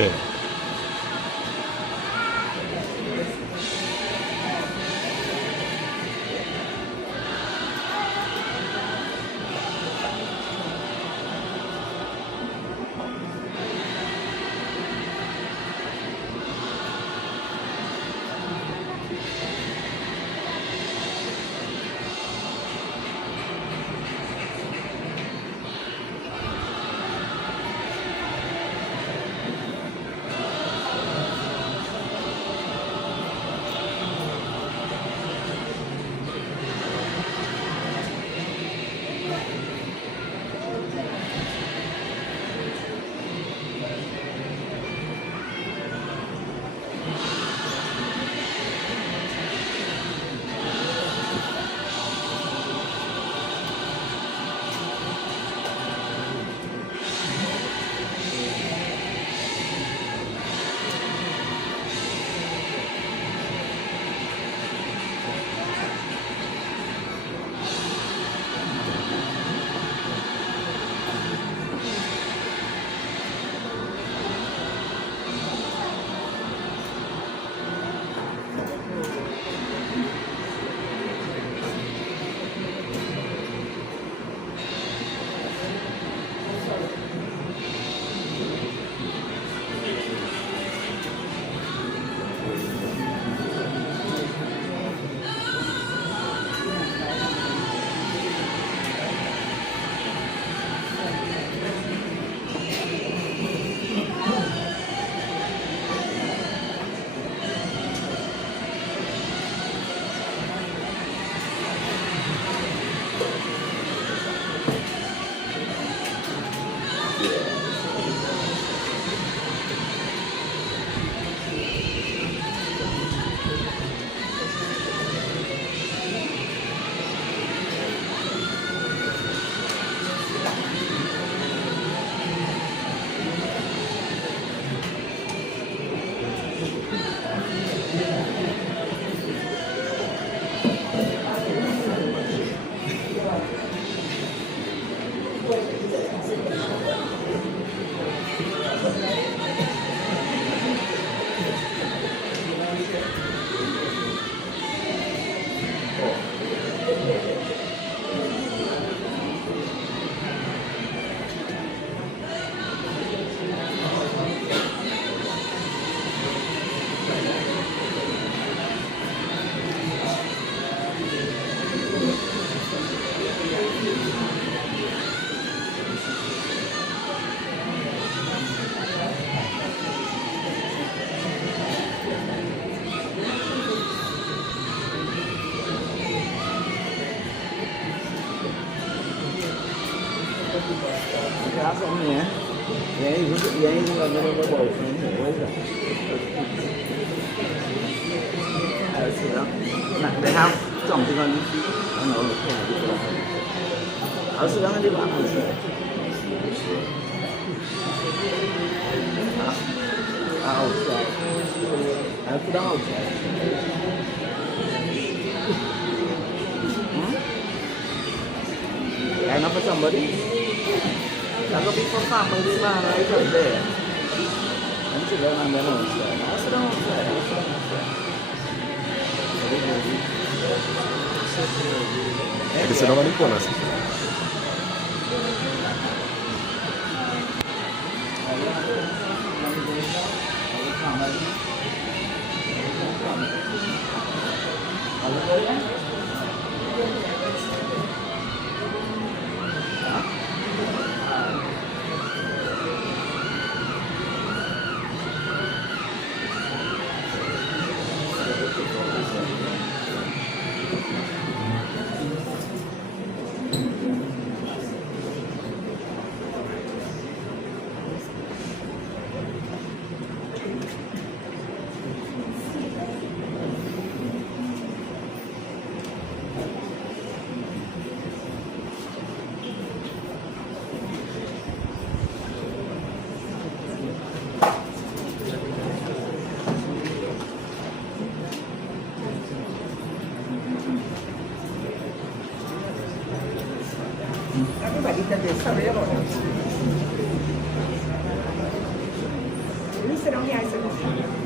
네. That's on there. Yeah, you ain't gonna know the boyfriend here. What is that? They have something on the feet. I know the camera. I'll sit down in the back. Outside. I'll sit down outside. Line up for somebody? That could be for family, man, right up there. I'm sitting down on the outside. I'll sit down outside. Ele se dava nem com nós. Everybody that they saw Lì se non mi hai seguito.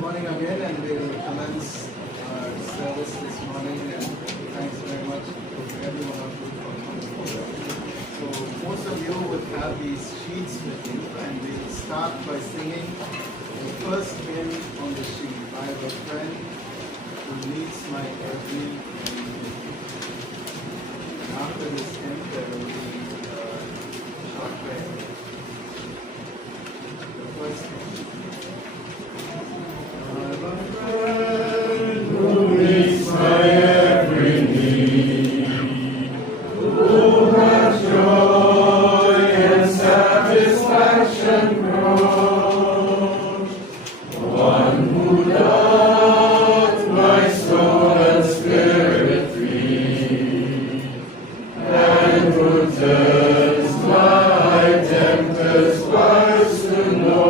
morning again, and we'll commence our service this morning. And thanks very much to every one of you for coming forward. So most of you would have these sheets with you, and we'll start by singing the first hymn on the sheet. I have a friend who meets my every need. After this hymn, there will be a short prayer. The first hymn. Who meets my every need, who has joy and satisfaction grown, one who doth my soul and spirit free, and who turns my tempter's words to know.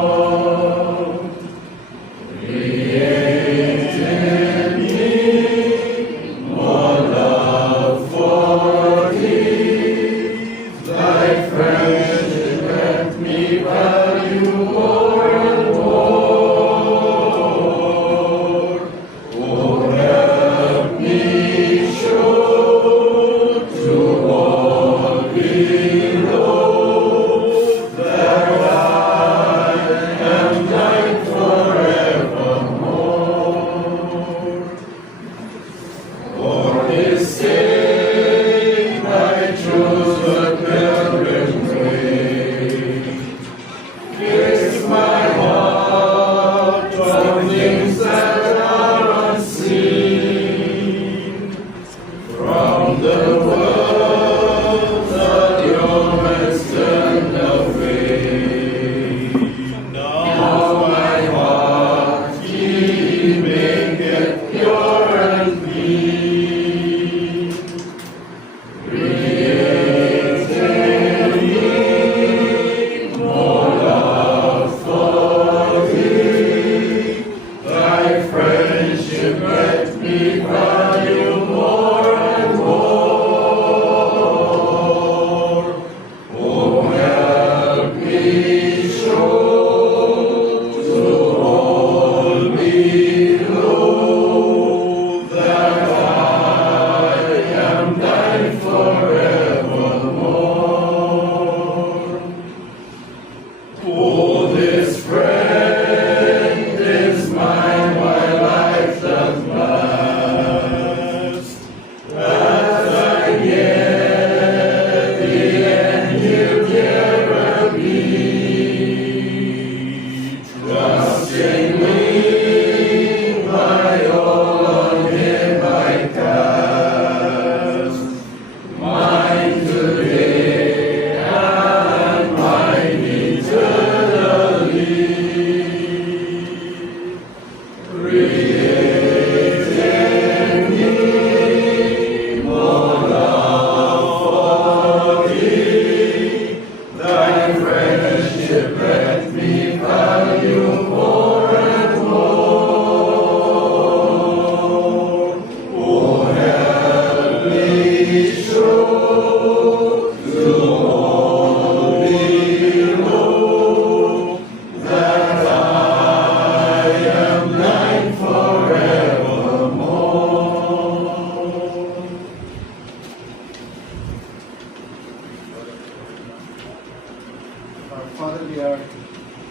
Father, we are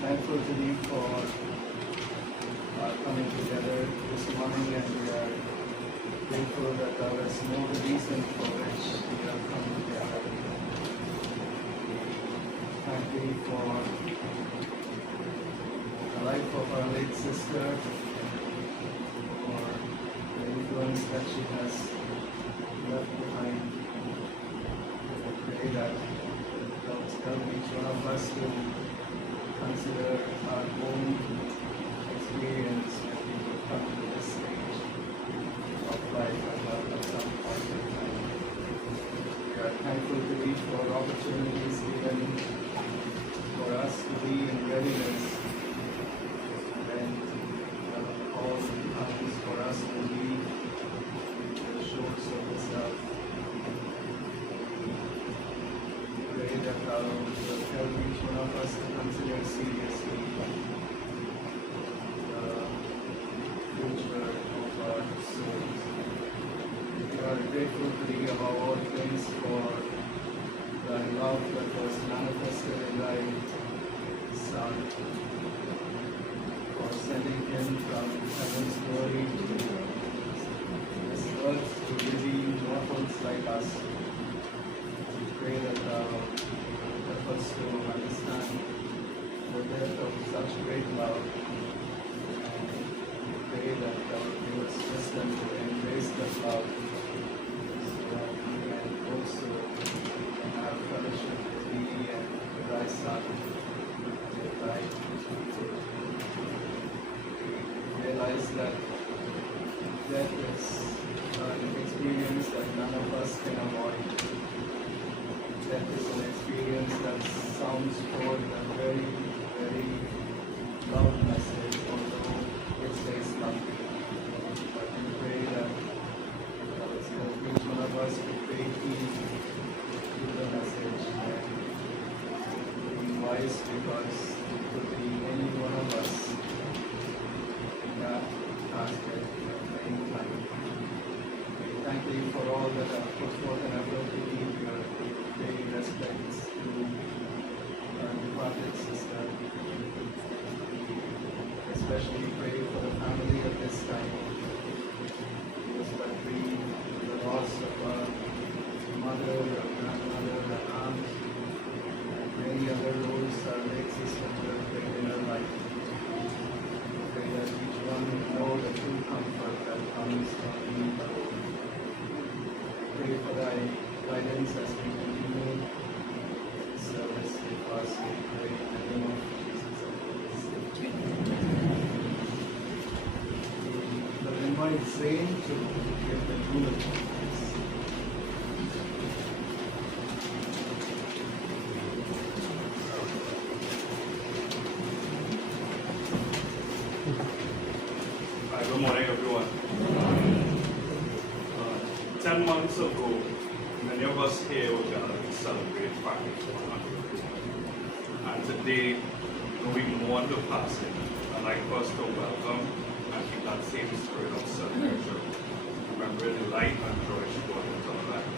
thankful to Thee for coming together this morning, and we are grateful that Thou hast known the reason for which we have come together. Thank Thee for the life of our late sister, for the influence that she has left behind. I pray that help each one of us to consider our own experience when we will come to this stage of life at some point in time. We are thankful to Thee for opportunities given for us to be in readiness when all comes for us to leave the shores of this earth. Pray that Thou will help each one of us to consider seriously the grateful to thee above all things for thy love that was manifested in thy Son, for sending him from heaven's glory to this earth to redeem mortals like us. We pray that thou help us to understand the depth of such great love. We pray that thou give us wisdom to embrace that love, so that we can also have fellowship with thee and with thy Son, with thy people. We realize that death is an experience that none of us can avoid. Death is an experience that sounds forth a very, very loud message, although it says nothing. But we pray that each one of us will pay heed to the message and be wise, because it could be any one of us in that basket at any time. We thank thee for all that have put forth an effort to give your daily respects to our departed sister. Especially pray for the family at this time, especially the loss of our mother, our grandmother, our aunt, and many other roles our late sister played in her life. Pray that each one will know the true comfort that comes from thee alone. Pray for thy guidance as we continue this service, because we pray in the name of Jesus. We will invite Zane to give the ruler. Good morning, everyone. 10 months ago, many of us here were gathered to celebrate Fanny. And today, we mourn the passing. I'd like us to welcome and keep that same spirit of celebration, remembering the light and joy she brought into our lives.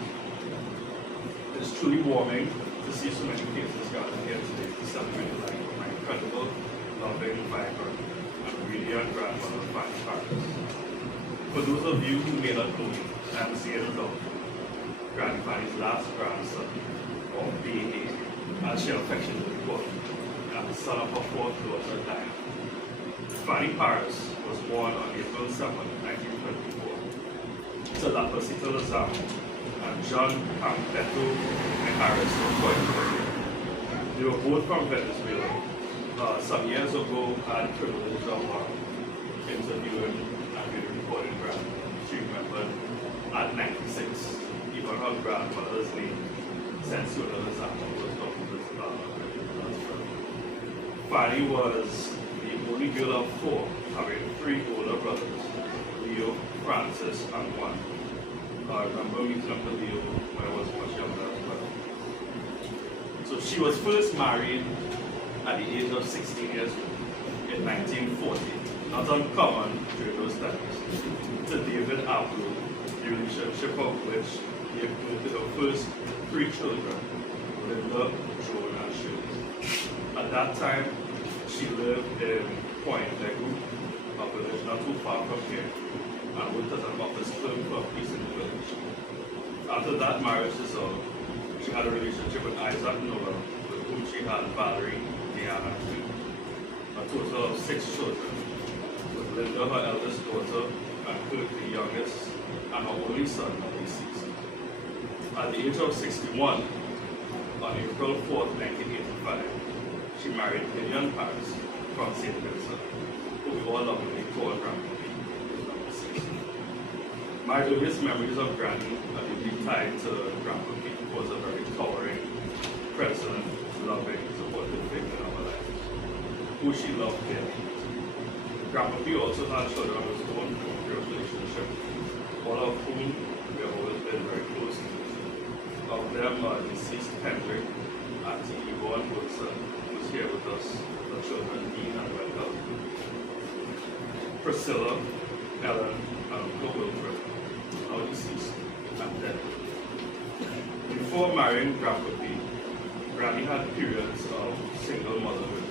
It's truly warming to see so many faces gathered here today to celebrate the life of my incredible, loving, vibrant, and brilliant grandmother, Fanny Parris. For those of you who may not know me, I'm Zane Granny Fanny's last grandson, or BA, as she affectionately called him, and the son of her fourth daughter, Diana. Fanny Parris was born on April 7, 1924, to Lapasita Lozano and John Campeto and Harris from Fortin. They were both from Venezuela. Some years ago, I had the privilege of interviewing and being recording grandmother. She remembered at 96, even her grandmother's name, Sensuela Lozano, was documented. Fanny was the only girl of 4, having 3 older brothers, Leo, Francis, and Juan. I remember meeting up with Leo when I was much younger as well. So she was first married at the age of 16 years old in 1940, not uncommon during those times, to David Abloh, the relationship of which gave birth to her first 3 children, Linda, Joan, and Shirley. At that time, she lived in Point Legu, a village not too far from here, and worked as an office clerk for a piece in the village. After that marriage dissolved, she had a relationship with Isaac Noah, with whom she had Valerie, Diana, and Sue. A total of 6 children, with Linda, her eldest daughter, and Kurt, the youngest, and her only son, deceased. At the age of 61, on April 4, 1985, she married Vivian Parris from St. Vincent, who we all lovingly call Grandma P, who's now deceased. My earliest memories of Granny are deeply tied to Grandma P, who was a very towering, present, loving, supportive figure in our lives, who she loved dearly. Grandma P also had children of his own from a pure relationship, all of whom we have always been very close to. Of them are deceased Hendrik, Auntie Yvonne Wilson, who's here with us, the children Dean and Wendell, Priscilla, Ellen, and Uncle Wilfred, now deceased, and death. Before marrying Grandpa P, Granny had periods of single motherhood,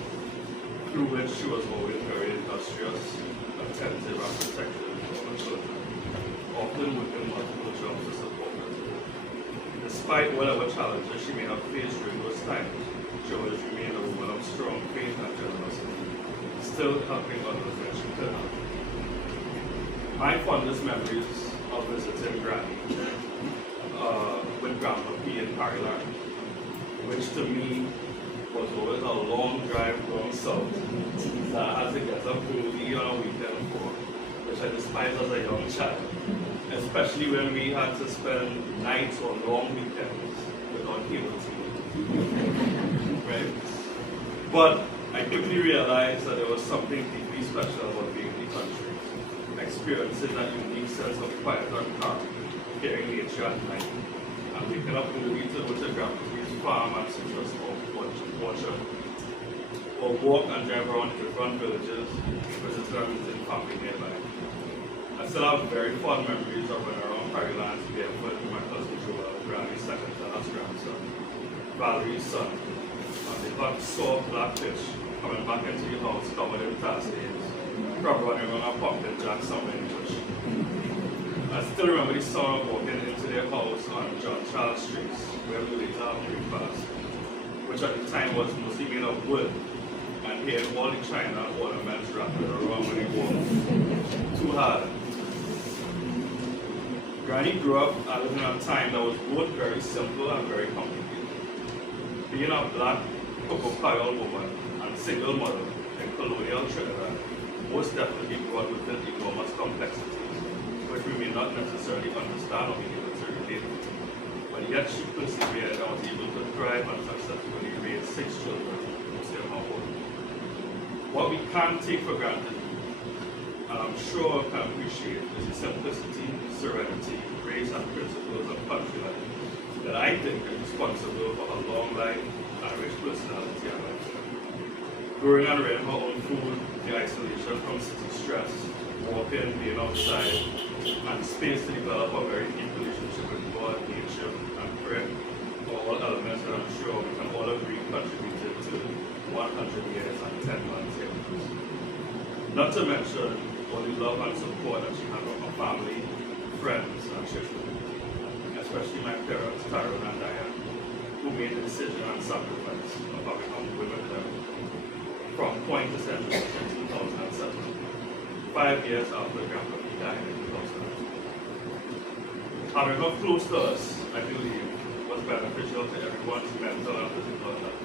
through which she was always very industrious, attentive, and protective of her children, often working multiple jobs to support them. Despite whatever challenges she may have faced during those times, she always remained a woman of strong faith and generosity, still helping others when she could help. My fondest memories of visiting Granny with Grandpa P in Parris, which to me was always a long drive going south that I had to get up early on a weekend for, which I despised as a young child, especially when we had to spend nights or long weekends without cable TV. Right? But I quickly realized that there was something deeply special about being in the country, experiencing that unique sense of quiet and calm, hearing nature at night, and waking up early to go to Grandpa P's farm and citrus orchard, or walk and drive around different villages, visiting and meeting family nearby. I still have very fond memories of when around Parris lands barefoot with my cousin Joel, Granny's second to last grandson, Valerie's son, and the hot, soft black fish coming back into the house covered in tar stains, probably running around a pumpkin jack somewhere in the bush. I still remember the sound of walking into their house on John Charles Street, where we later have breakfast, which at the time was mostly made of wood, and hearing all the china and ornaments wrapped around when they walked too hard. Granny grew up living in a time that was both very simple and very complicated. Being a black Cocoa woman and single mother in colonial Trinidad most definitely brought with it enormous complexities, which we may not necessarily understand or be able to relate to. But yet she persevered and was able to thrive and successfully raise 6 children, mostly of her own. What we can't take for granted, and I'm sure can appreciate, is the simplicity, serenity, grace, and principles of country life that I think is responsible for her long life and rich personality and lifestyle. Growing and rearing her own food, the isolation from city stress, walking, being outside, and space to develop a very deep relationship with God, nature, and prayer are all elements that I'm sure we can all agree contributed to 100 years and 10 months here. Not to mention all the love and support that she had from her family, friends, and children, especially my parents, Tyrone and Diane, who made the decision and sacrifice of having a women them from point to century in 2007, 5 years after Grandpa P died in 2009. Having her close to us, I believe, was beneficial to everyone's mental and physical health.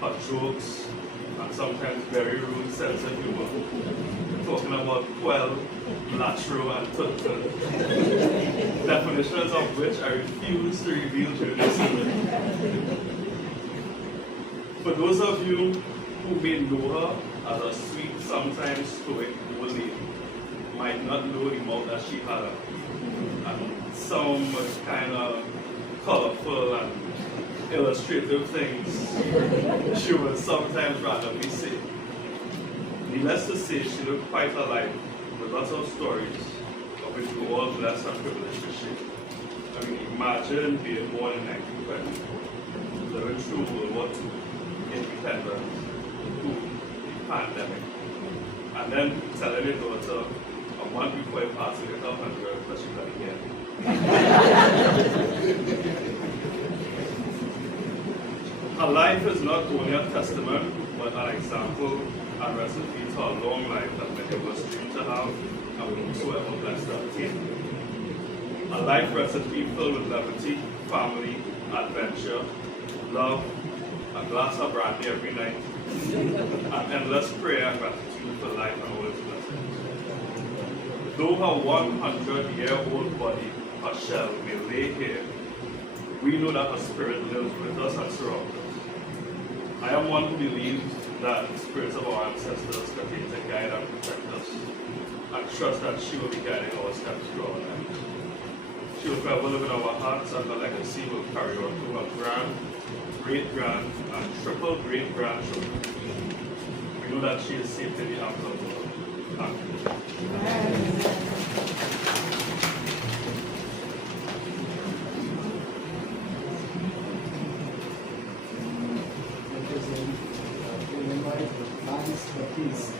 Her jokes, and sometimes very rude sense of humor, talking about quail, latro, and turtle, definitions of which I refuse to reveal during this event. For those of you who may know her as a sweet, sometimes stoic old lady, might not know the mouth that she had, and some kind of colorful and illustrative things she would sometimes randomly say. Needless to say, she looked quite alive with lots of stories of which we were all blessed and privileged to share. I mean, imagine being born in 1920, living through World War II, independence, the pandemic, and then telling your daughter a month before you pass it at 100 that she got again. Her life is not only a testament, but an example and recipe to a long life that many of us dream to have and we whosoever blessed to attain. A life recipe filled with levity, family, adventure, love, a glass of brandy every night, and endless prayer and gratitude for life and all its blessings. Though her 100-year-old body, her shell, may lay here, we know that her spirit lives with us and surrounds us. I am one who believes that the spirits of our ancestors continue to guide and protect us, and trust that she will be guiding our steps through our lives. She will forever live in our hearts, and her legacy will carry on to her grand, great-grand, and triple great-grandchildren. We know that she is safe in the arms of the Lord. Thank you. Please.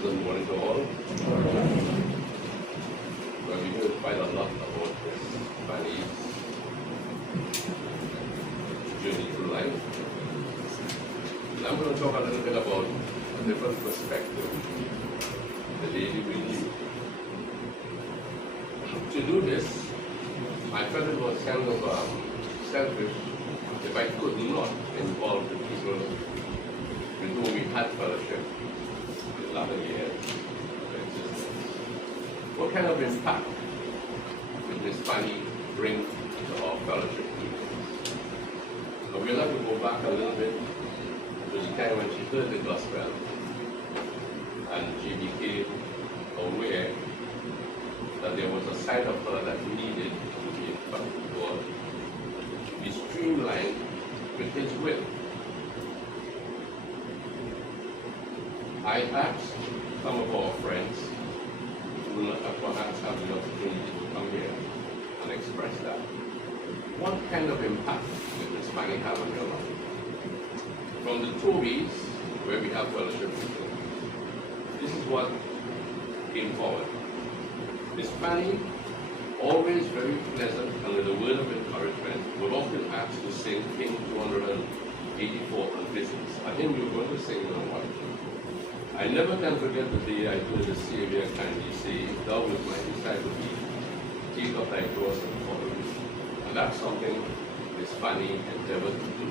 Good morning to all. Well, we heard quite a lot about this Fanny's journey through life. And I'm going to talk a little bit about a different perspective, the lady we knew. To do this, I felt it was kind of selfish if I could not involve the people with whom we had fellowship in latter years of existence. What kind of impact did Miss Fanny bring to our fellowship meetings? But we'll have to go back a little bit to the time when she heard the gospel and she became aware that there was a side of her that needed to be in front of God, to be streamlined with His will. I asked some of our friends who will not perhaps have the opportunity to come here and express that. What kind of impact did Miss Fanny have on your life? From the Tobies, where we have fellowship people, this is what came forward. Miss Fanny, always very pleasant and with a word of encouragement, would often ask to sing King 284 on visits. A hymn we were going to sing in a while. I never can forget the day I heard the Savior kindly say, "Thou art my disciple, take up thy cross and follow me." And that's something Miss Fanny endeavored to do,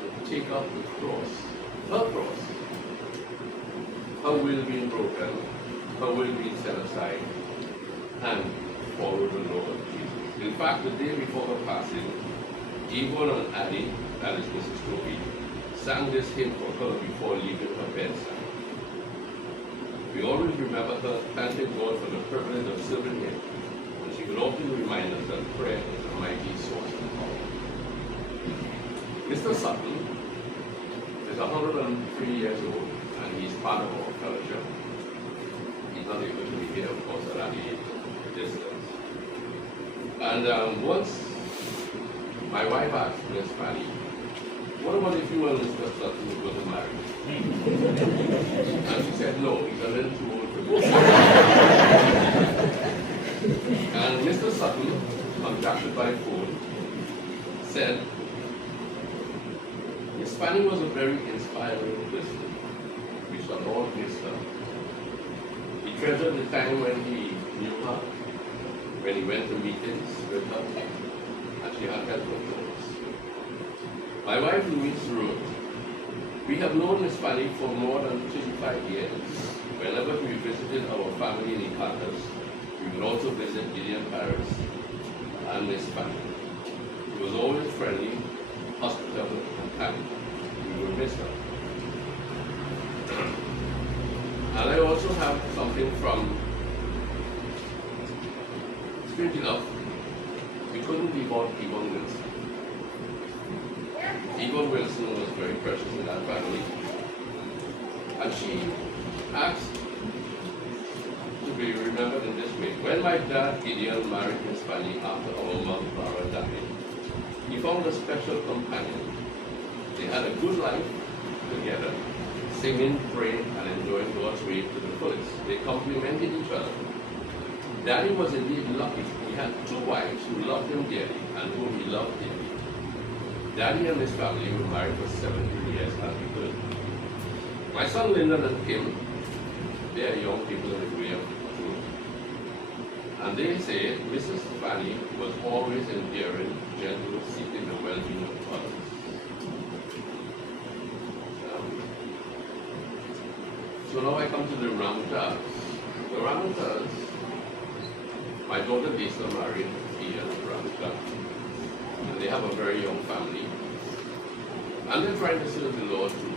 to take up the cross, her cross, her will being broken, her will being set aside, and follow the Lord Jesus. In fact, the day before her passing, Yvonne and Addie, that is Mrs. Toby, sang this hymn for her before leaving her bedside. We always remember her thanking God for the privilege of serving Him, and she would often remind us that prayer is a mighty source of power. Mr. Sutton is 103 years old, and he's part of our fellowship. He's not able to be here, of course, at any distance. And once my wife asked Miss Fanny, "What about if you and Mr. Sutton were going to marry?" And she said, "No, he's a little too old for me." And Mr. Sutton, contacted by phone, said, "Miss Fanny was a very inspiring person. We shall all miss her. He treasured the time when he knew her, when he went to meetings with her, and she had help with those." My wife Louise wrote, "We have known Miss Fanny for more than 35 years. Whenever we visited our family in Icatus, we would also visit Gideon Parris and Miss Fanny. She was always friendly, hospitable, and kind. We will miss her." And I also have something from, strange enough, we couldn't leave out Yvonne Wilson. Yvonne Wilson was very precious in that family. And she asked to be remembered in this way. When my dad Gideon married Miss Fanny after our mom Clara died, he found a special companion. They had a good life together, singing, praying, and enjoying God's way to the fullest. They complemented each other. Daddy was indeed lucky. He had two wives who loved him dearly and whom he loved dearly. Daddy and his family were married for 17 years as we heard. My son Lyndon and Kim, they are young people in the way of truth. And they say Mrs. Fanny was always endearing, gentle, seeking the well-being of others. So now I come to the Ramutas. The Ramutas, my daughter Lisa married Ian Ramuta, and they have a very young family. And they're trying to serve the Lord too.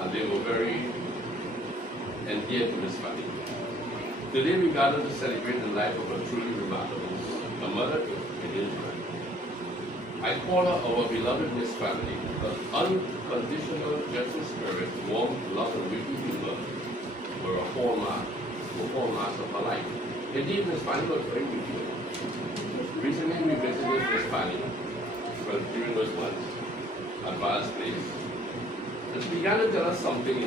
And they were very endeared to Miss Fanny. Today we gather to celebrate the life of a truly remarkable, a mother in Israel. I call her our beloved Miss Fanny. Her unconditional, gentle spirit, warmth, love, and witty humor were a hallmarks of her life. Indeed, Miss Fanny was very witty. Recently, we visited Miss Fanny during those months at Parris Place. And she began to tell us something,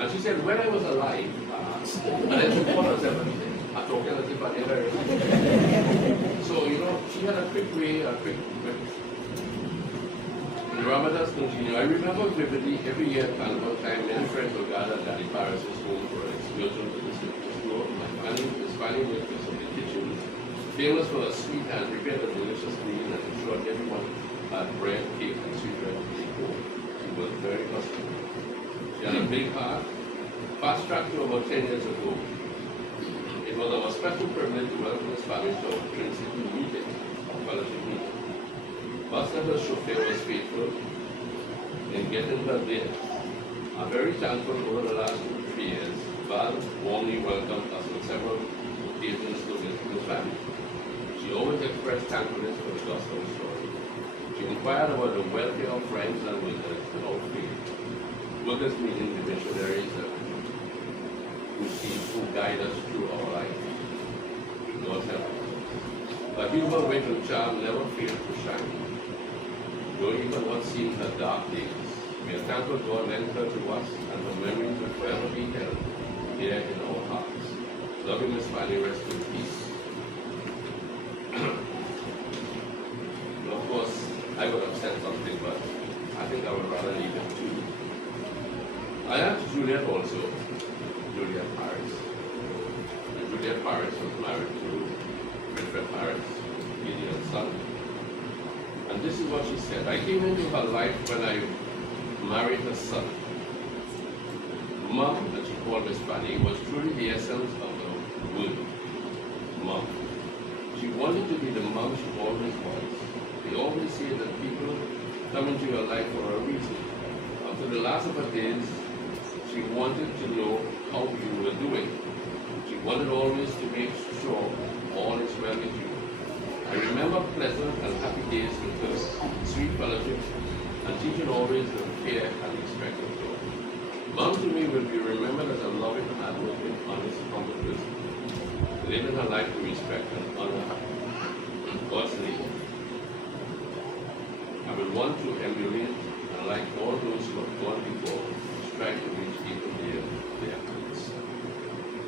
and she said, when I was alive, and then she called herself, I'm talking as if I never heard. So, she had a quick way, the Ramadans continue. I remember vividly every year at carnival time, many friends would gather at Daddy Parris' home for an excursion to the store. Miss Fanny mistress of the kitchen, famous for her sweet hand, prepared a delicious meal and ensured everyone had bread, cake, and sweet bread to take home. She was very hospitable. She had a big heart. Fast track to about 10 years ago. It was our special privilege to welcome Miss Fanny to our Trinity meeting, fellowship meeting. Buster, her chauffeur, was faithful in getting her there. I'm very thankful over the last 2 to 3 years. Val warmly welcomed us on several occasions to visit Miss Fanny. She always expressed thankfulness for the gospel story. She inquired about the welfare of friends and workers without faith. Workers meeting the missionaries who guide us through our life. God's help. Her humor, wit, and charm never failed to shine. Though even what seemed her dark days, we are thankful God lent her to us, and her memories will forever be held here in our hearts. Loving Miss Fanny, rest in peace. Of course, I would have said something, but I think I would rather leave it to you. I asked Juliet also, Juliet Parris. And Juliet Parris was married to Richard Parris, Gideon's son. And this is what she said. I came into her life when I married her son. Mom, that she called Miss Fanny, was truly the essence of the word, mom. She wanted to be the mom she always was. They always say that people come into your life for a reason. After the last of her days, she wanted to know how you were doing. She wanted always to make sure all is well with you. I remember pleasant and happy days with her, sweet fellowship, and teaching always with care and respect of God. Mom to me will be remembered as a loving, hardworking, honest, humble person, living her life to respect and honor God's name. I will want to emulate, and like all those who have gone before, strive to reach even their heights.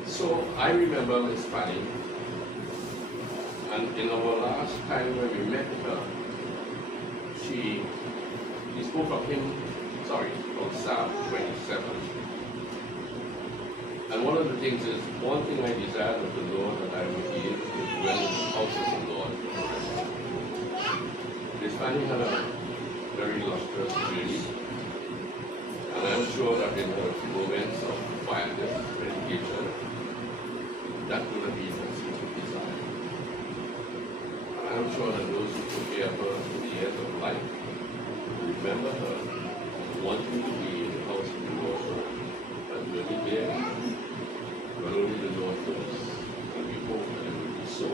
So I remember Miss Fanny. And in our last time when we met her, she spoke of from Psalm 27. And one of the things is, one thing I desired of the Lord that I would be able to dwell in the house of the Lord. Miss Fanny had a very lustrous journey. And I'm sure that in her moments of quietness, meditation, that would have been her secret desire. I'm sure that those who took care of her to the end of life will remember her wanting to be in the house of the Lord. And will be there, but only the Lord knows. And we hope that it will be so.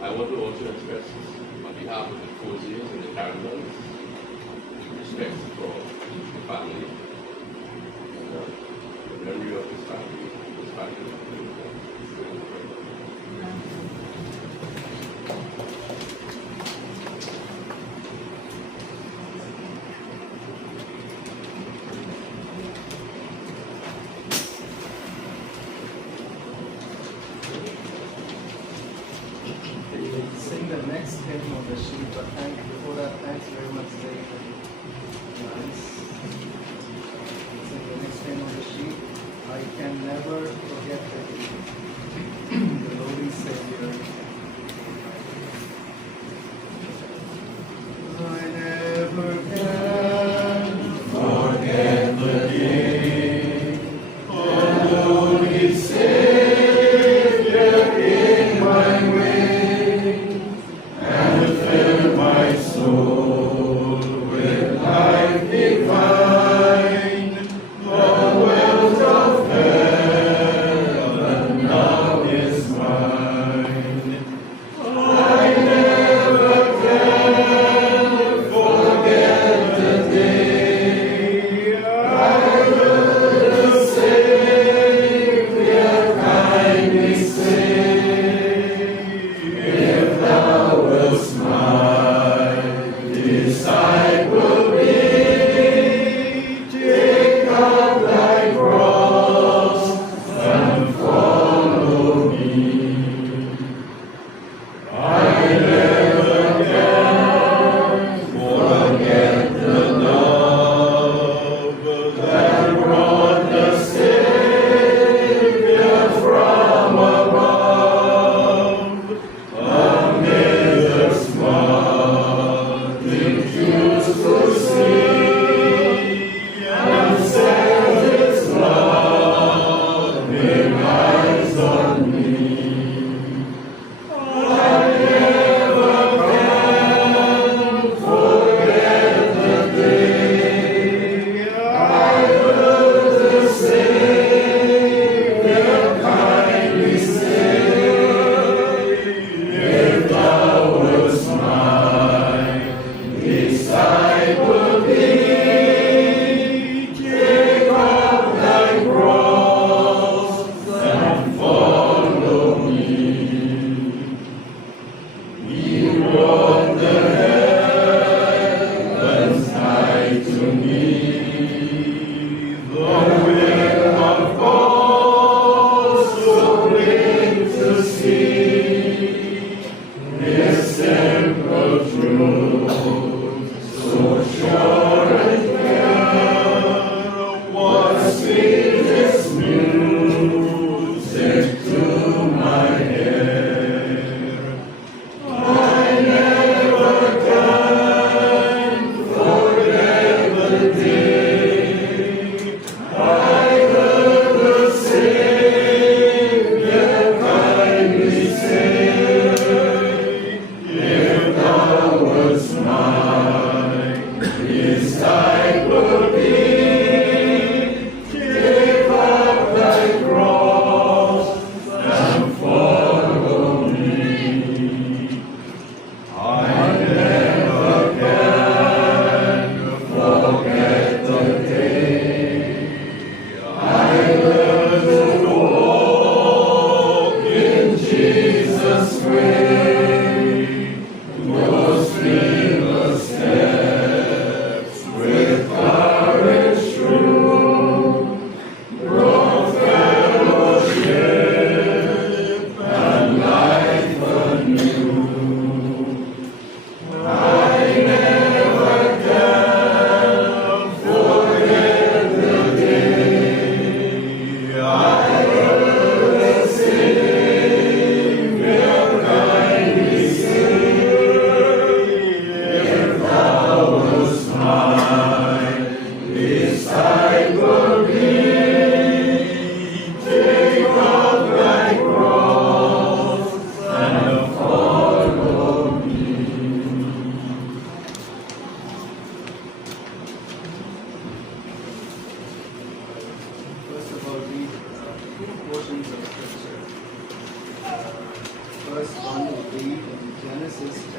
I want to also express, on behalf of the Coziers and the Carolines, respect for the family, and the memory of this family, Sing the next hymn of the sheet, but before that, thanks very much, Zay. Nice. Sing the next hymn of the sheet. I can never forget the Lord's Savior. I never can forget the day the Lord's Savior in my way, and filled my soul with life divine, the wealth of heaven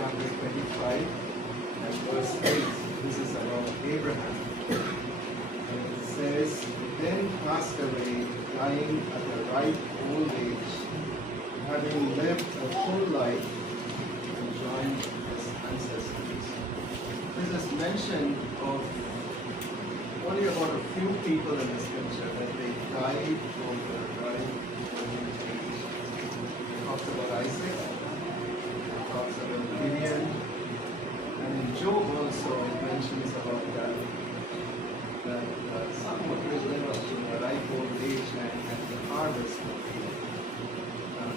chapter 25 and verse 8. This is about Abraham. And it says, then passed away, dying at a ripe old age, having lived a full life, and joined his ancestors. This is mention of only about a few people in the scripture that they died over a ripe old age. It talks about Isaac, it talks about Gideon, and in Job also it mentions about that someone will live up to a ripe old age and the harvest will be. And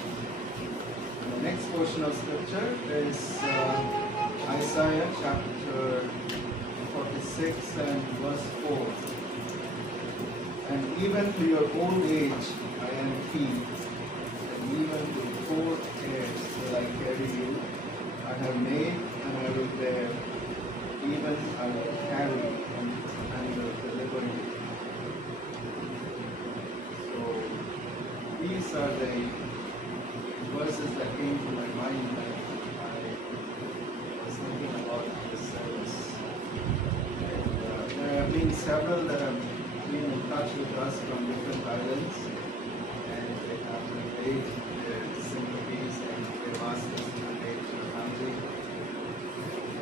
the next portion of scripture is Isaiah chapter 46 and verse 4. And even to your old age I am he, and even to 4 hairs will I carry you. I have made and I will bear, even I will carry and will deliver you. So these are the verses that came to my mind when I was thinking about this service. And, there have been several that have been in touch with us from different islands, and they have conveyed their sympathies and they've asked us to relate to the family.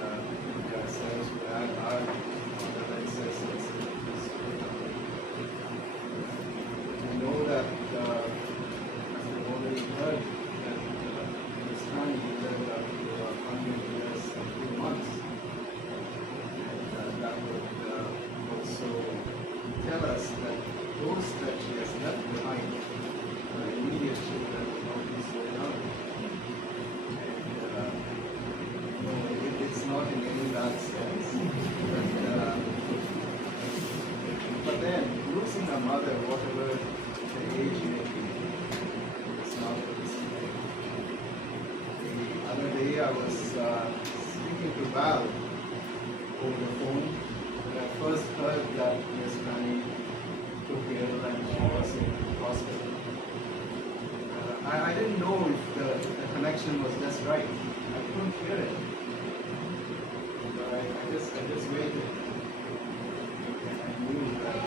And we ourselves would add our condolences. I know that as we've already heard that Miss Fanny lived up to 100 years and 2 months. And that would also tell us that those that she has left behind are immediate children will not be so young. And no, it's not in any bad sense. But then, losing a mother, whatever the age may be, is not a mistake. The other day I was speaking to Val over the phone when I first heard that Miss Fanny took ill and she was in the hospital. I didn't know if the connection was just right. I couldn't hear it. But I just waited. I knew that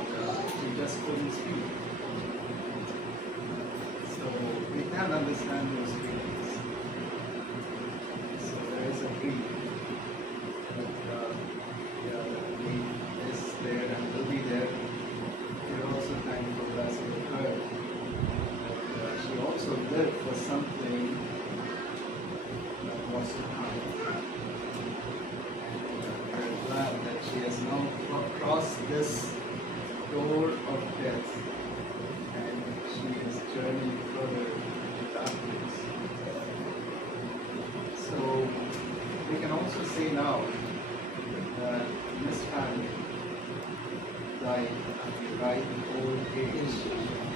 she just couldn't speak. So we can understand those feelings. So there is a grief. But yeah, the grief is there and will be there. We're also thankful, as we heard, that she also lived for something that was to come. We're glad that she has now crossed this door of death and she is journeying further to that place. So we can also say now that Miss Fanny died at the ripe old age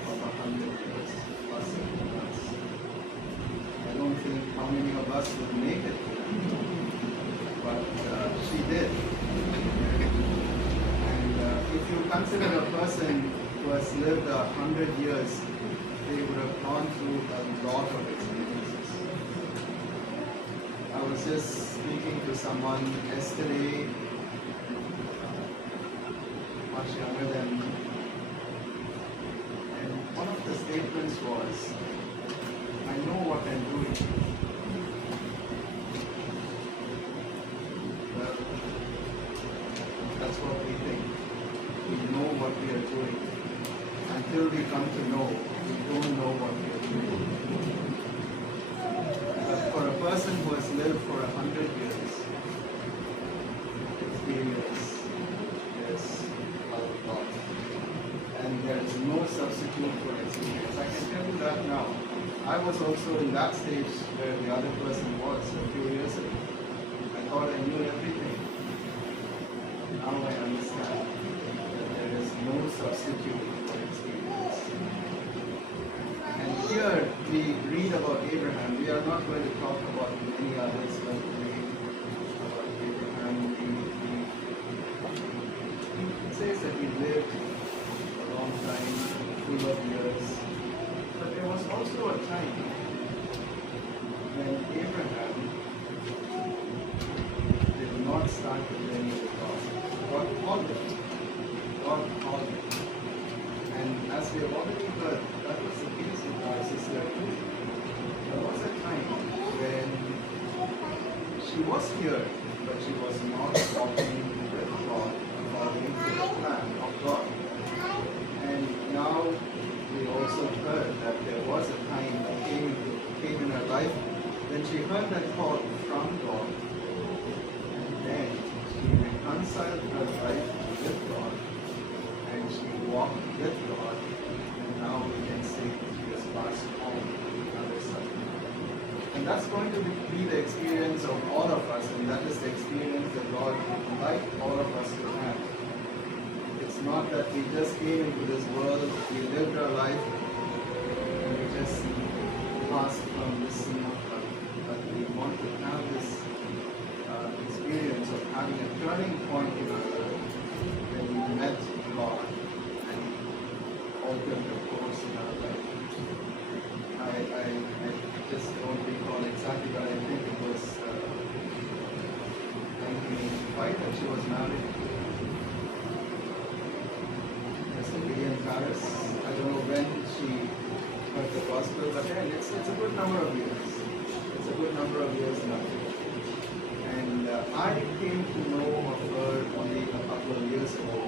of 100 years plus months. I don't think how many of us will make it to that, but she did. And if you consider a person who has lived 100 years, they would have gone through a lot of experiences. I was just speaking to someone yesterday, much younger than me, and one of the statements was, I know what I'm doing. Well, that's what we think. We know what we are doing. Until we come to know, we don't know what we are doing. But for a person who has lived for 100 years, experience is a lot. And there is no substitute for experience. I can tell you that now. I was also in that stage where the other person was a few years ago. I thought I knew everything. Now I understand that there is no substitute for experience. And here we read about Abraham. We are not going to talk about many others, but we about Abraham. It says that he lived a long time, full of years. But there was also a time when Abraham not start the journey with God. God called them. God called them. And as we have already heard, that was the case with our sister too. There was a time when she was here, but she was not walking with God according to the plan of God. And now we also heard that there was a time that came in her life when she heard that call from God. And then she reconciled her life with God. And she walked with God. And now we can say she has passed on the other side. And that's going to be the experience of all of us. And that is the experience that God would like all of us to have. It's not that we just came into this world, we lived our life, and we just passed from this scene of life. But we want to have this experience of having a turning point in our life when we met God and altered the course in our life. I just don't recall exactly, but I think it was 1985 that she was married. In Parris. I don't know when she heard the gospel, but then it's a good number of years. It's a good number of years now. And I came to know of her only a couple of years ago.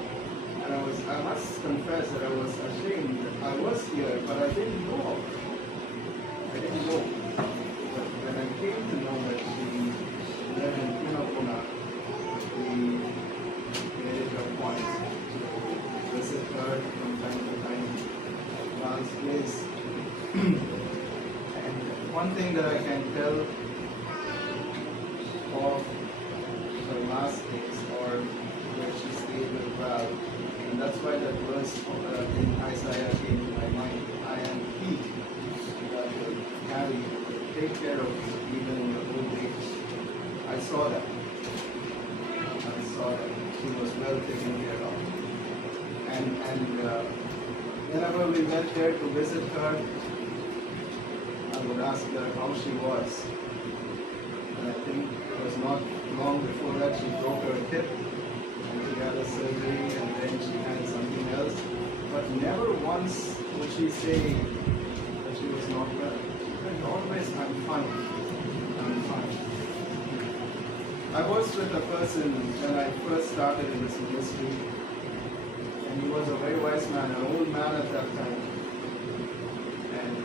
And I must confess that I was ashamed that I was here, but I didn't know of her. I didn't know. But when I came to know that she lived in Pinapuna, we made it a point to visit her from time to time at God's place. And one thing that I can tell of her last days, or where she stayed with God, and that's why that verse in Isaiah came to my mind. I am He that will carry you, will take care of you even in your old age. I saw that. She was well taken care of. And whenever we went there to visit her, I would ask her how she was. And I think it was not long before that she broke her hip and she had a surgery and then she had something else. But never once would she say that she was not well. She said always, I'm fine. I'm fine. I was with a person when I first started in this ministry. And he was a very wise man, an old man at that time. And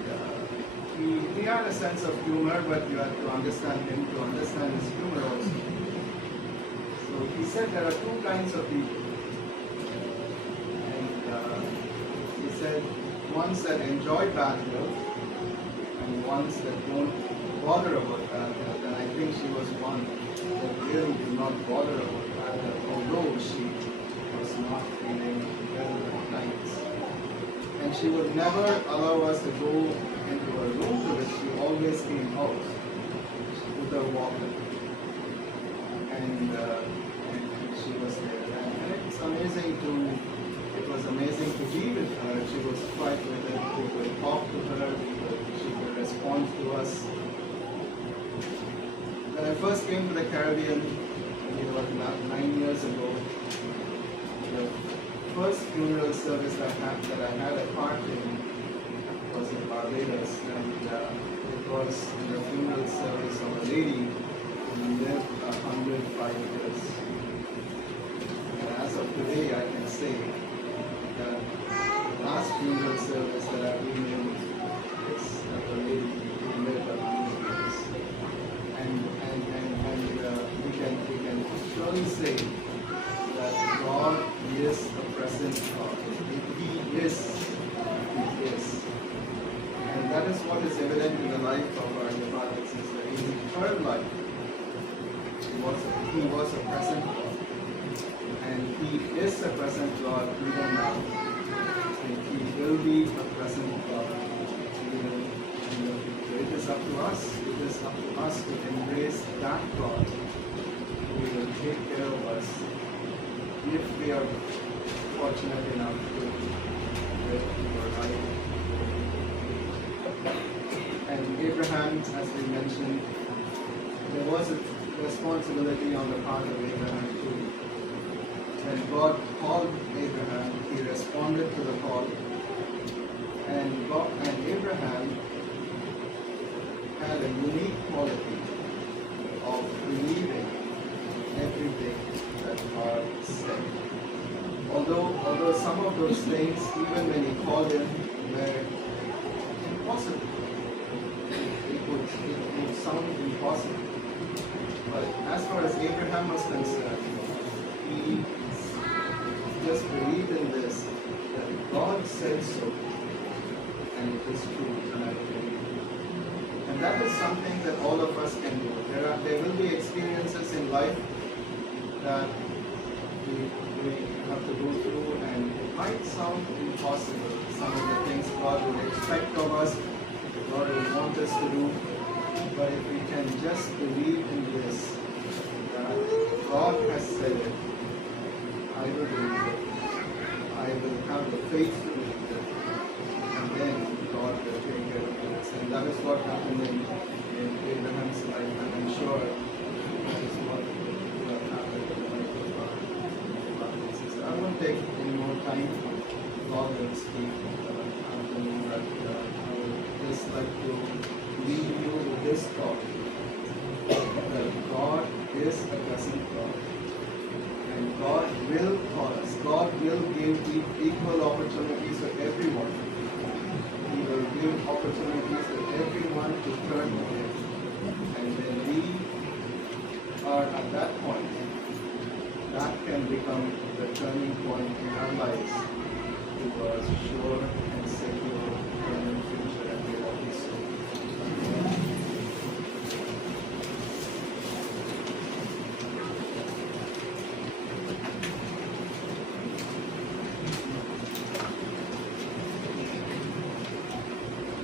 he had a sense of humor, but you had to understand him to understand his humor also. So he said there are two kinds of people. And he said ones that enjoy bad health and ones that don't bother about bad health. And I think she was one that really did not bother about bad health, although she was not feeling well at nights. And she would never allow us to go into her room to which she always came out with her walker. And she was there. And it was amazing to be with her. She was quite with it. We could talk to her, she could respond to us. When I first came to the Caribbean, maybe about 9 years ago, the first funeral service that I had a part in was in Barbados, and it was the funeral service of a lady who lived 105 years. And as of today, I can say that the last funeral service that I've been in is of a lady who lived 100 years. And we can surely say that God is a present God. He is. And that is what is evident in the life of our departed sister. In her life, he was a present God. And he is a present God even now. And he will be a present God even in the future. It is up to us. It is up to us to embrace that God who will take care of us if we are fortunate enough to live our life. And Abraham, as we mentioned, there was a responsibility on the part of Abraham too. When God called Abraham, he responded to the call. And Abraham had a unique quality of believing everything that God said. Although some of those things, even when he called him, were impossible. It would sound impossible. But as far as Abraham was concerned, he just believed in this, that God said so, and it is true, and I believe. And that is something that all of us can do. There will be experiences in life that we have to go through, and it might sound impossible, some of the things God would expect of us, God would want us to do. But if we can just believe in this, that God has said it, I will believe it. I will have the faith to believe it. And then God will take care of this. And that is what happened in Abraham's life. And I'm sure that is what will happen in the life of our sister. I won't take any more time. God will speak after me. But I would just like to leave you with this thought, that God is a present God, and God will call us. God will give equal opportunities to everyone. He will give opportunities to everyone to turn to Him. And when we are at that point, that can become the turning point in our lives towards sure and secure permanent future and way of His soul.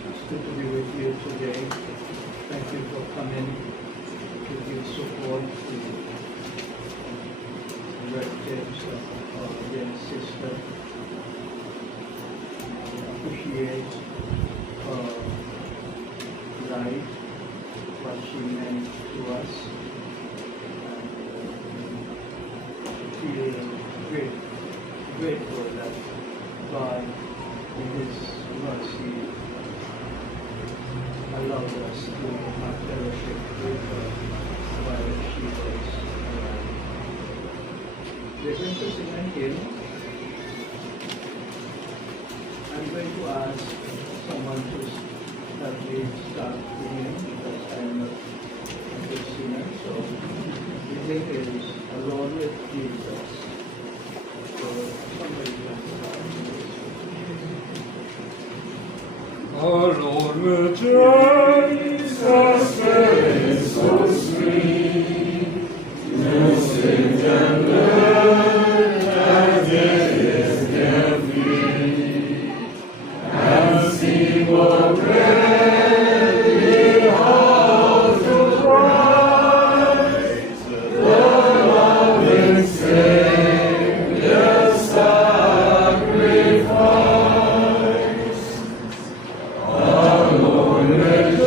It's good to be with you today. Thank you for coming to give support to the relatives of our dear sister. I appreciate her life, what she meant to us, and feel grateful that God, in His mercy, allowed us to have fellowship with her while she was alive. We're going to sing a hymn. I'm going to ask someone to help me start the hymn because I'm not a good singer. So the hymn is Alone with Jesus. So somebody can start. Alone with Jesus, there is so sweet to sing and learn as it is their free, and see more gladly how to Christ, the loving Savior sacrifice. Alone with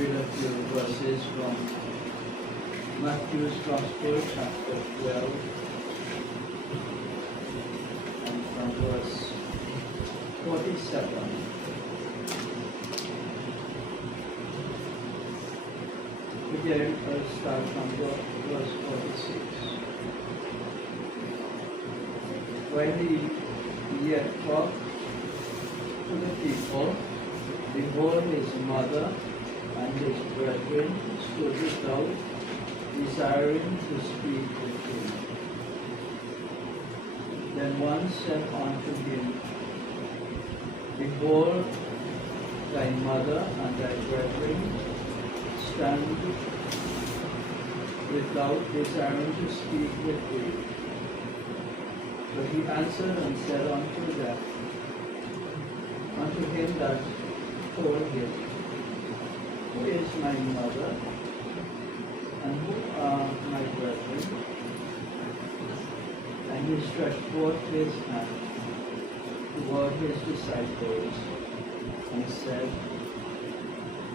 read a few verses from Matthew's Gospel, chapter 12, and from verse 47. Again, I'll start from verse 46. When he yet talked to the people, behold, his mother and his brethren stood without, desiring to speak with him. Then one said unto him, Behold, thy mother and thy brethren stand without, desiring to speak with thee. But he answered and said unto him that told him, Who is my mother, and who are my brethren? And he stretched forth his hand toward his disciples, and said,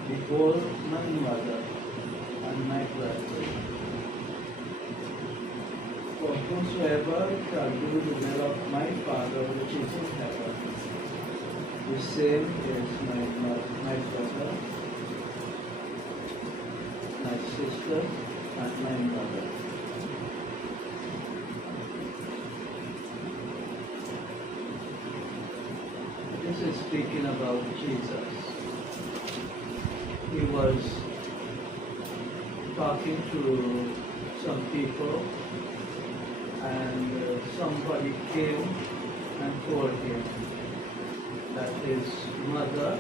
Behold my mother and my brethren. For whosoever shall do the will of my Father which is in heaven, the same is my brother, my sister, and my mother. This is speaking about Jesus. He was talking to some people, and somebody came and told him that his mother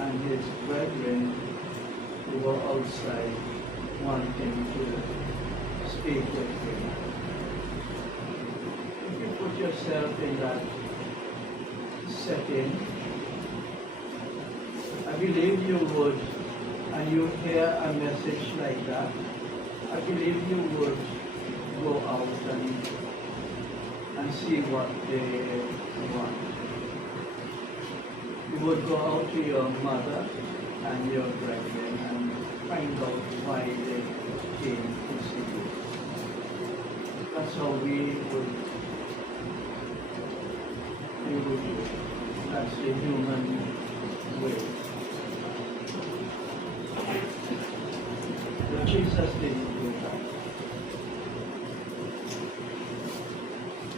and his brethren who were outside wanting to speak with him. If you put yourself in that setting, I believe you would, and you hear a message like that, I believe you would go out and see what they want. You would go out to your mother and your brethren and find out why they came to see you. That's how we would do. That's the human way. But Jesus didn't do that.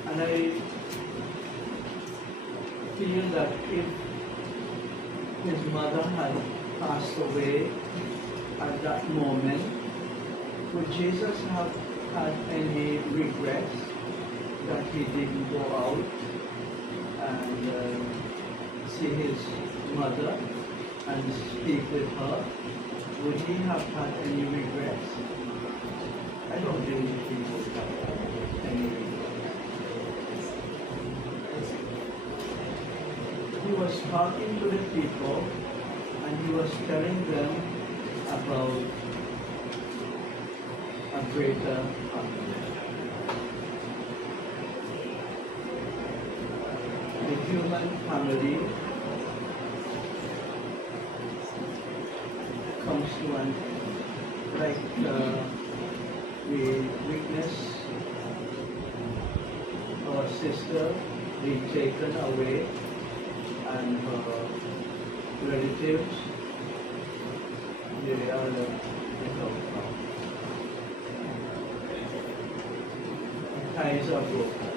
And I feel that if his mother had passed away at that moment, would Jesus have had any regrets that he didn't go out and see his mother and speak with her? Would he have had any regrets? I don't think he would have had any regrets. He was talking to the people and he was telling them about a greater family. The human family comes to an end. Like we witness our sister being taken away and her relatives, they are left without her. Ties are broken.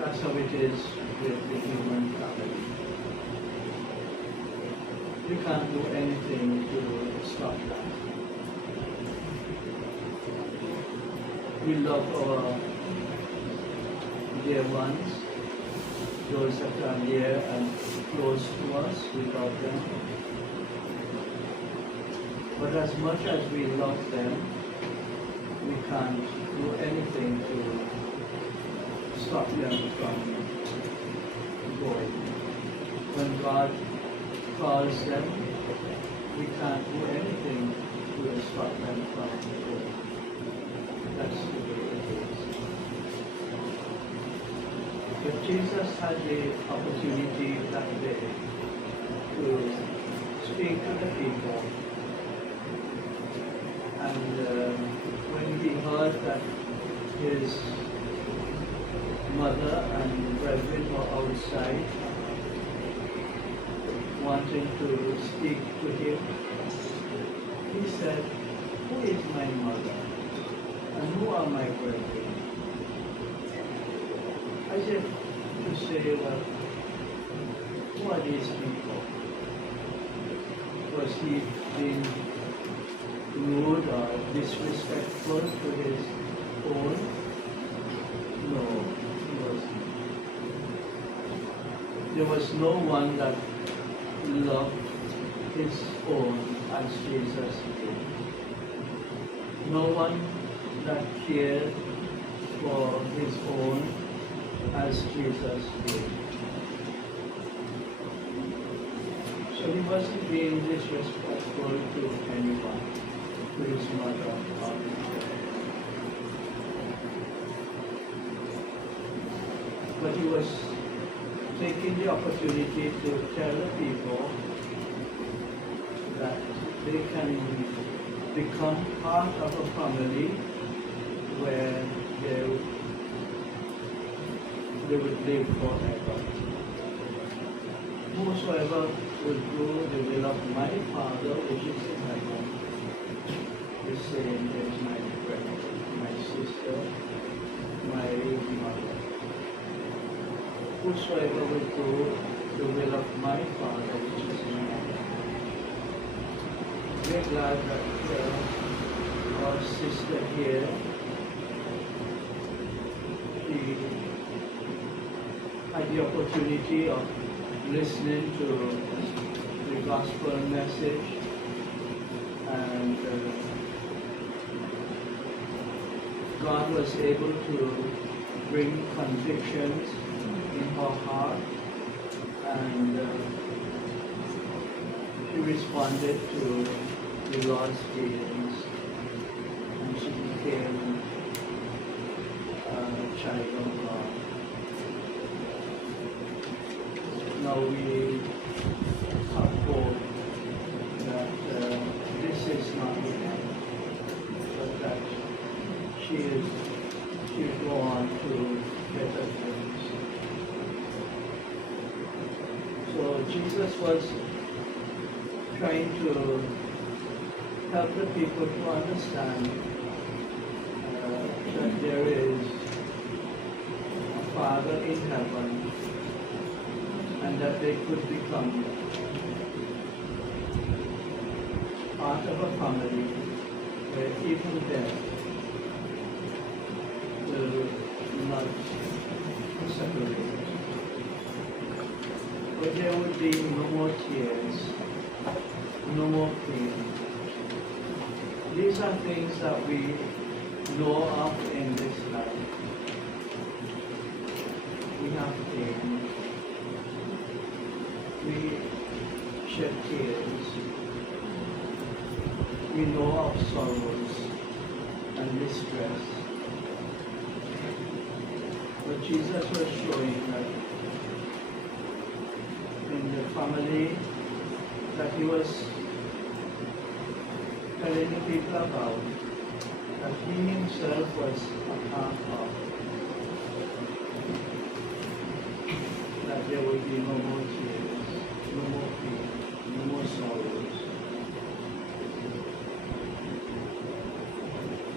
That's how it is with the human family. You can't do anything to stop that. We love our dear ones, those that are near and close to us, we love them. But as much as we love them, we can't do anything to stop them from going. When God calls them, we can't do anything to stop them from going. That's the way it is. The Jesus had the opportunity that day to speak to the people. And when he heard that his mother and brethren were outside wanting to speak to him, he said, "Who is my mother and who are my brethren?" As if to say, well, who are these people? Was he being rude or disrespectful to his own? No, he wasn't. There was no one that loved his own as Jesus did. No one that cared for his own as Jesus did. So he wasn't being disrespectful to anyone, to his mother or his father. But he was taking the opportunity to tell the people that they can become part of a family where they would live forever. Whosoever will do the will of my Father which is in heaven, the same is my friend, my sister, my mother. Whosoever will do the will of my Father which is in heaven. We are glad that our sister here, she had the opportunity of listening to the gospel message, and God was able to bring convictions in her heart, and she responded to the Lord's leadings, and she became a child of God. Now we have hope that this is not the end, but that she will go on to better things. So Jesus was trying to help the people to understand that there is a Father in heaven, and that they could become part of a family where even death will not separate. But there would be no more tears, no more pain. These are things that we know of in this life. We have pain. We shed tears. We know of sorrows and distress. But Jesus was showing that in the family that he was telling the people about, that he himself was a part of, that there would be no more tears, no more pain, no more sorrows.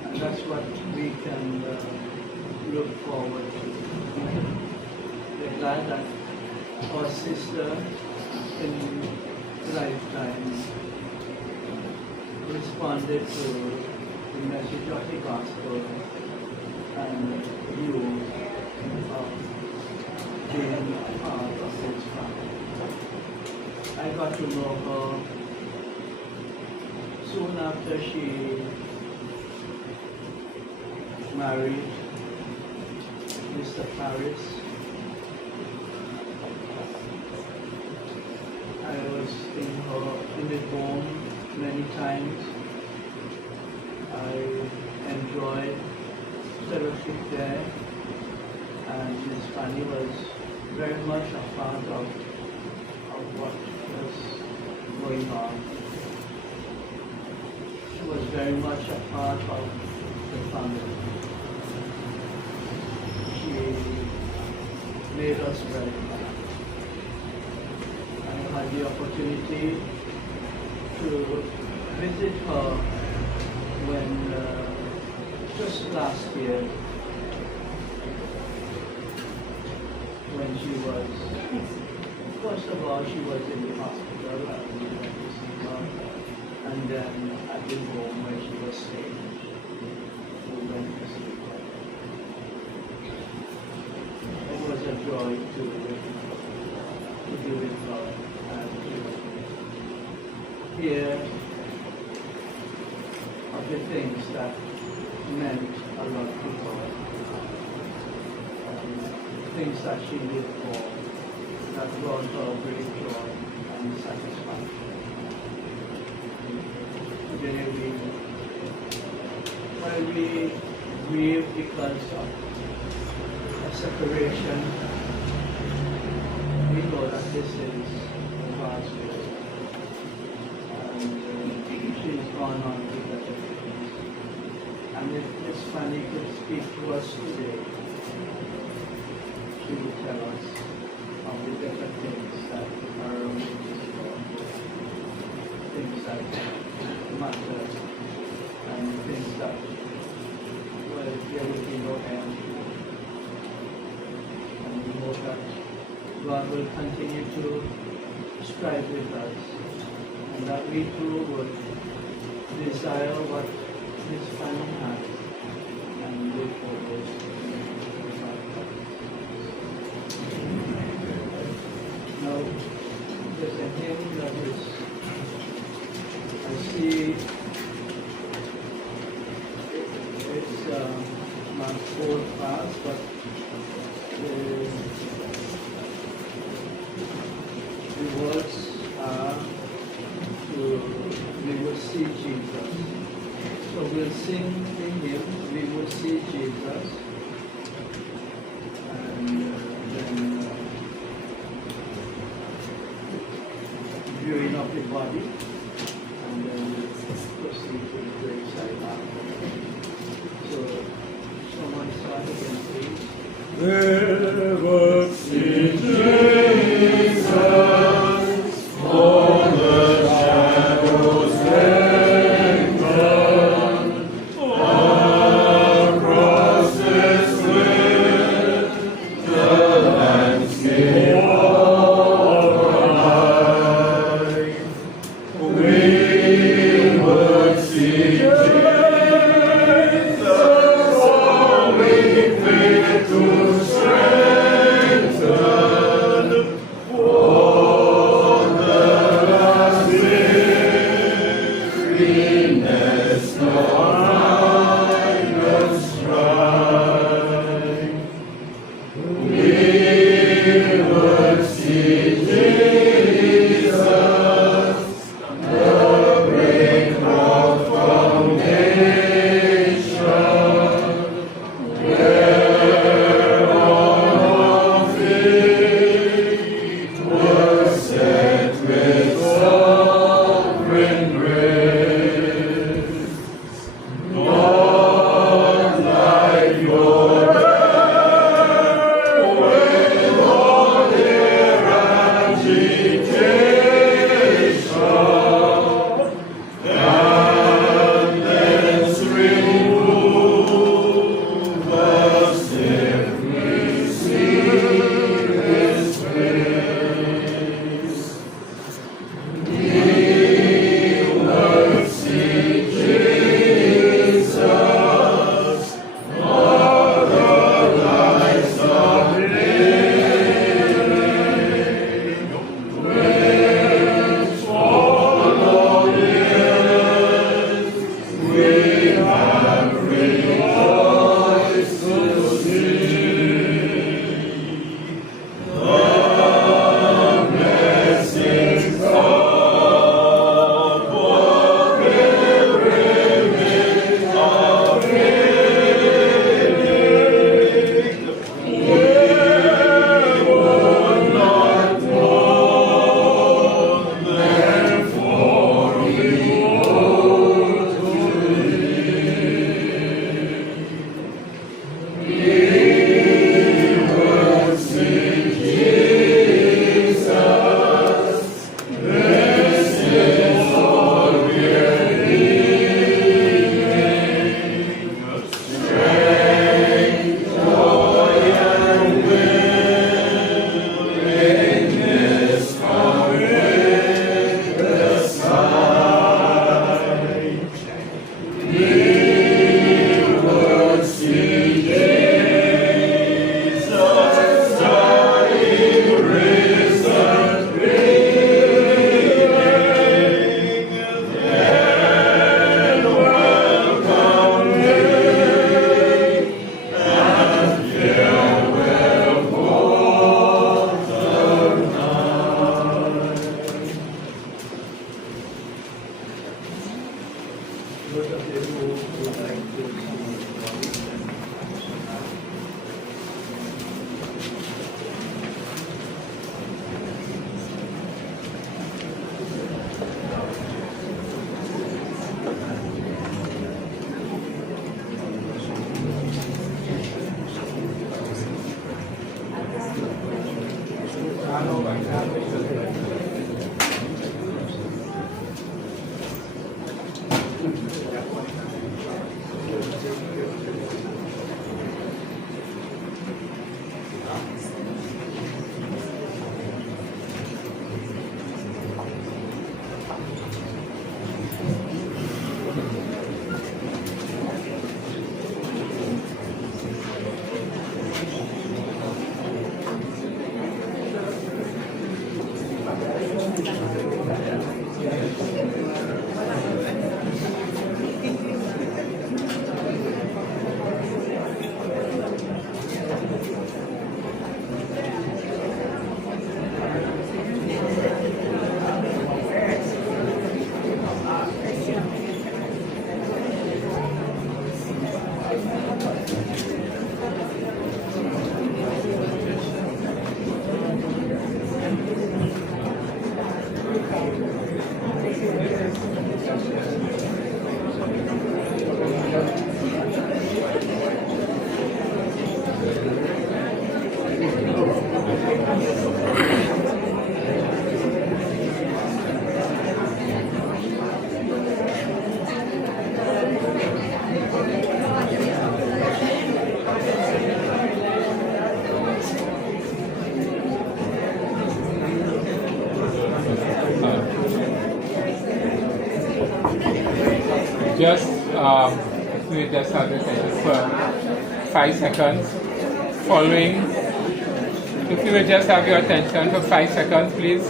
And that's what we can look forward to. We're glad that our sister in lifetime responded to the message of the gospel and view of being a part of his family. I got to know her soon after she married Mr. Parris. I was in the home many times. I enjoyed fellowship there, and Miss Fanny was very much a part of what was going on. She was very much a part of the family. She made us very glad. I had the opportunity to visit her when just last year, when she was, first of all, she was in the hospital and we went to see her, and then at the home where she was staying, we went to see her. It was a joy to be with her and to hear of the things that meant a lot to her. Things that she lived for, that brought her great joy and satisfaction. Today while we grieve because of a separation, we know that this is God's will. And she's gone on to better things. And if Miss Fanny could speak to us today, she will tell us of the better things that are around us, things that matter, and things that, well, there will be no end. And we hope that God will continue to strive with us, and that we too would desire what Miss Fanny has, and look forward to it. Now, there's a hymn that is, I see, it's not full fast, but the words are to, we will see Jesus. So we'll sing the hymn, we will see Jesus, and then viewing of the body, and then we'll proceed to the graveside after. So, someone start again, please. Never see Jesus, for the shadows lengthen across this wind, the landscape of life. We would see Jesus, only faith to strengthen for the last weariness of finest strife. We would see Jesus, the break of foundation, where all feet were set with sovereign grace. those of you who would like to see Just we just have the attention for 5 seconds. Following, if you will just have your attention for 5 seconds, please.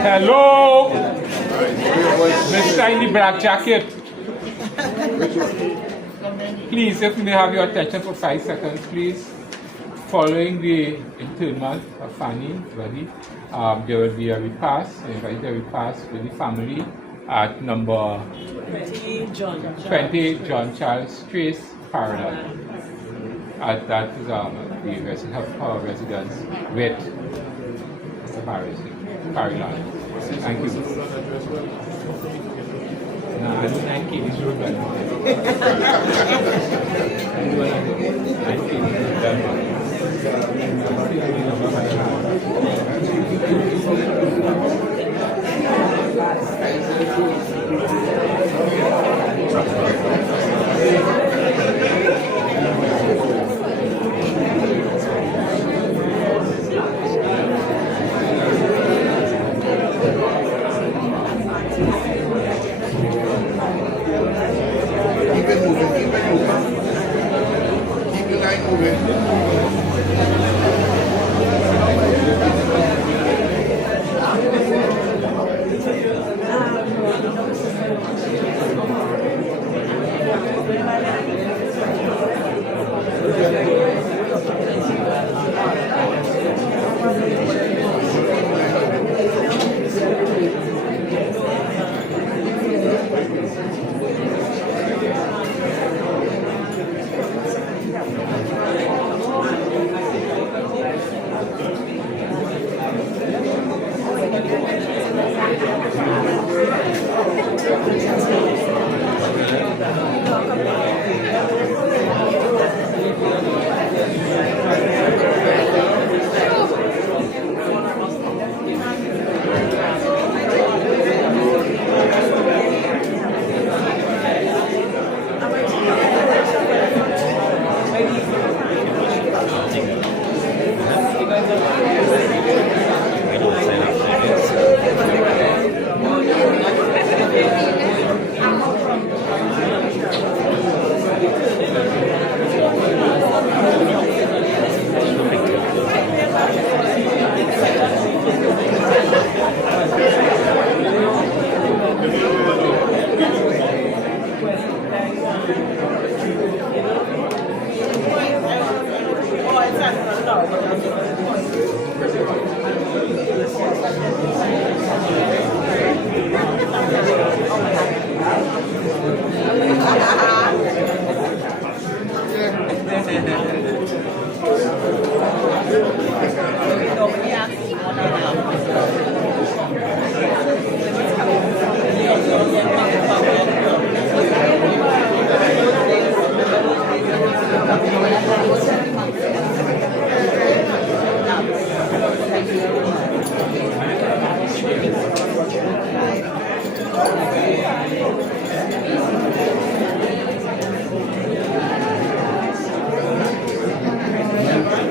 Hello, Mr. in the black jacket. Please, if you may have your attention for 5 seconds, please. Following the interment of Fanny, buddy, there will be a repast, invite a repast with the family at number 20 John Charles Street, Parris. That is the residence with Mr. Parris, Parris. Thank you. No, I don't like it. It's real bad. Keep it moving, keep it moving.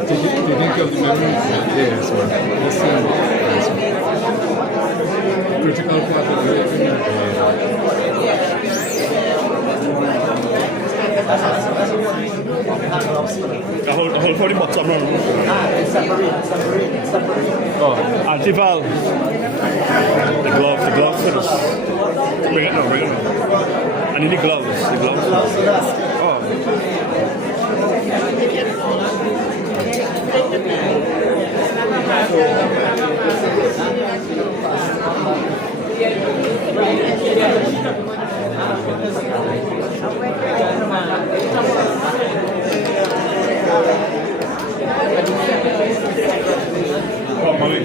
Did you think of the memories? Yes, man. Yes, critical part of the Hold for the bottom run. Oh, Antival. The gloves for this. Bring it now. I need the gloves. Oh. Oh, mommy.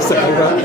Second round.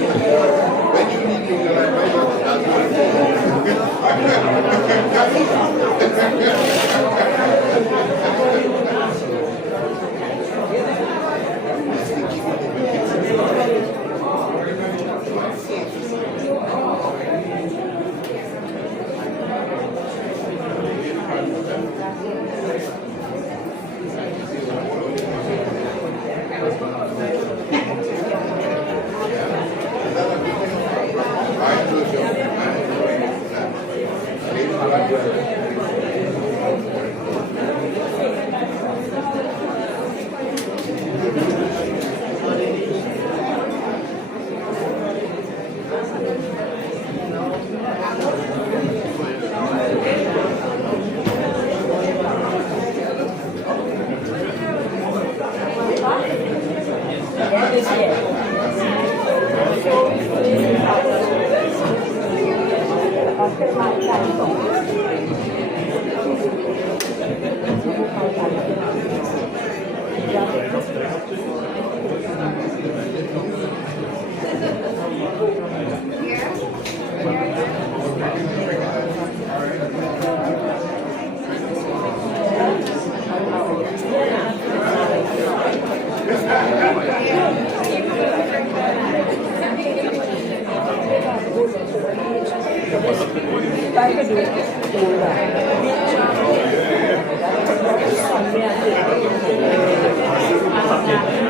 Bye.